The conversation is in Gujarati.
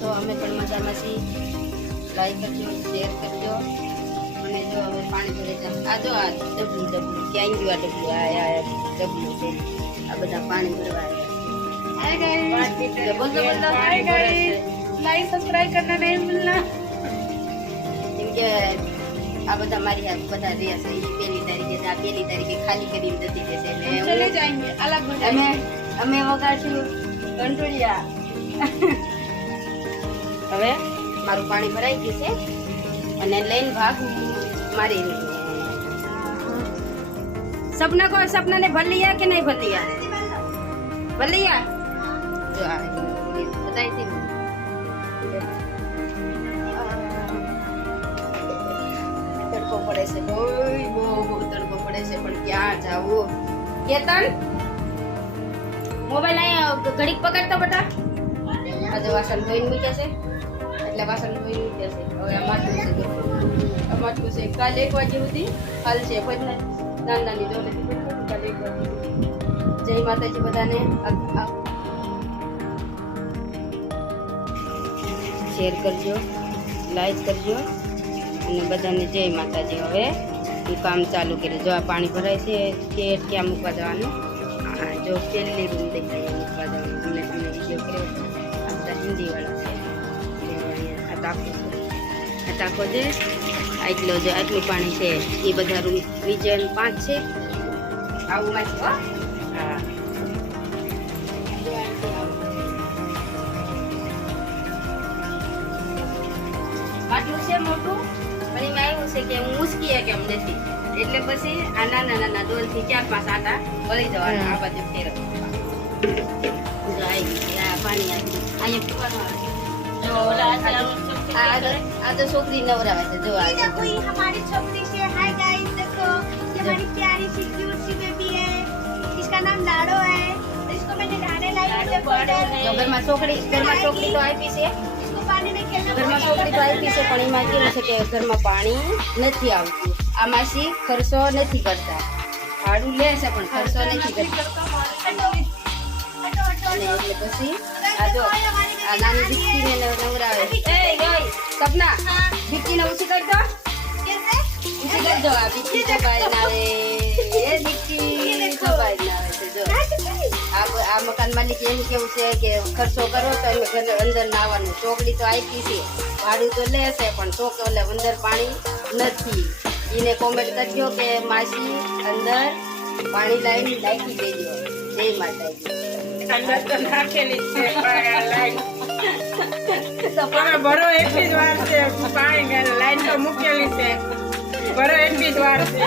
છો? અમે પણ મજામાં છીએ. લાઈક કરજો, શેર કરજો અને જો હવે પાણી ભરે આ જો આ ડબલું ક્યાં ગયું? આ ડબલું આ ડબલું આ બધા પાણી ભરવા આવ્યા. हाय गाइस, बोल दो हाय गाइस, लाइक सब्सक्राइब करना नहीं भूलना. કેમ કે આ બધા મારી હાથ બધા રહ્યા છે. એ પહેલી તારીખે ખાલી કરી જતી રહેશે એટલે चले जाएंगे अलग हो અમે जाएंगे. અમે વગાડશું કંટોળિયા. હવે મારું પાણી ભરાઈ ગયું છે અને લઈને ભાગું મારી સપના को सपना ने भर लिया कि नहीं भर लिया? भर लिया जो आ बताई थी તડકો પડે છે બહુ તડકો પડે છે પણ ક્યાં જાવું? કેતન મોબાઈલ અહીંયા ઘડીક પકડતો બેટા. આજે વાસણ ધોઈને મૂક્યા છે એટલે વાસણ ધોઈને મૂક્યા છે. હવે આ માટલું છે આ માટલું છે કાલ 1 વાગે સુધી હાલ છે પછી નાની દોલેથી કાલ 1 વાગે. જય માતાજી બધાને. શેર કરજો, લાઈક કરજો અને બધાને જય માતાજી. હવે હું કામ ચાલુ કરી. જો આ પાણી ભરાય છે કે ક્યાં મૂકવા જવાનું? જો પહેલી રૂમ દેખાય મૂકવા જવાનું. અમને વિડીયો કર્યો આ બધા હિન્દીવાળા છે. આ ટાંકો છે આટલો જે આટલું પાણી છે એ બધા રૂમ નીચે 5 છે. આવું માં છે. હા આટલું છે મોટું પણ એમાં એવું છે કે હું ઉસકીએ કેમ નથી એટલે પછી આ નાના ડોલથી 4-5 આટા વળી જવાના. આ બાજુ ફેરવવા પાણી અહીંયા પીવાનું આવે. આ તો છોકરી નવરાવે છે. જો ये देखो ये हमारी छोकरी से. हाय गाइस, देखो ये हमारी प्यारी सी क्यूट सी बेबी है. इसका नाम लाडो है. तो इसको मैंने नहाने लाई है. જો ઘરમાં છોકરી તો આપી છે. इसको पानी में खेलने ઘરમાં છોકરી તો આપી છે પણ એમાં કેવું છે કે ઘરમાં પાણી નથી આવતું. આ માસી ખર્ચો નથી કરતા. ભાડું લે છે પણ ખર્ચો નથી કરતા. અને એટલે પછી આ જો આ નાની દીકરીને નવરાવે. એ ગઈ સપના દીકરીને ઉછી કરજો. कैसे? ઉછી કરજો. આ દીકરી દબાઈ ના રે. એ દીકરી દબાઈ ના આવે છે. જો આ મકાન માલિક એમ કેવું છે કે ખર્ચો કરો તો અમે ઘર અંદર નાવાનું. ચોકડી તો આપી છે ભાડું તો લે છે પણ તો કે ઓલે અંદર પાણી નથી. એને કોમેન્ટ કરજો કે માસી અંદર પાણી લાવીને નાખી દેજો. જય માતાજી. अंदर तो नाखेली છે લાઈન તો પણ બરો એટલી જ વાર છે પાણી લાઈન તો મૂકેલી છે બરો એટલી જ વાર છે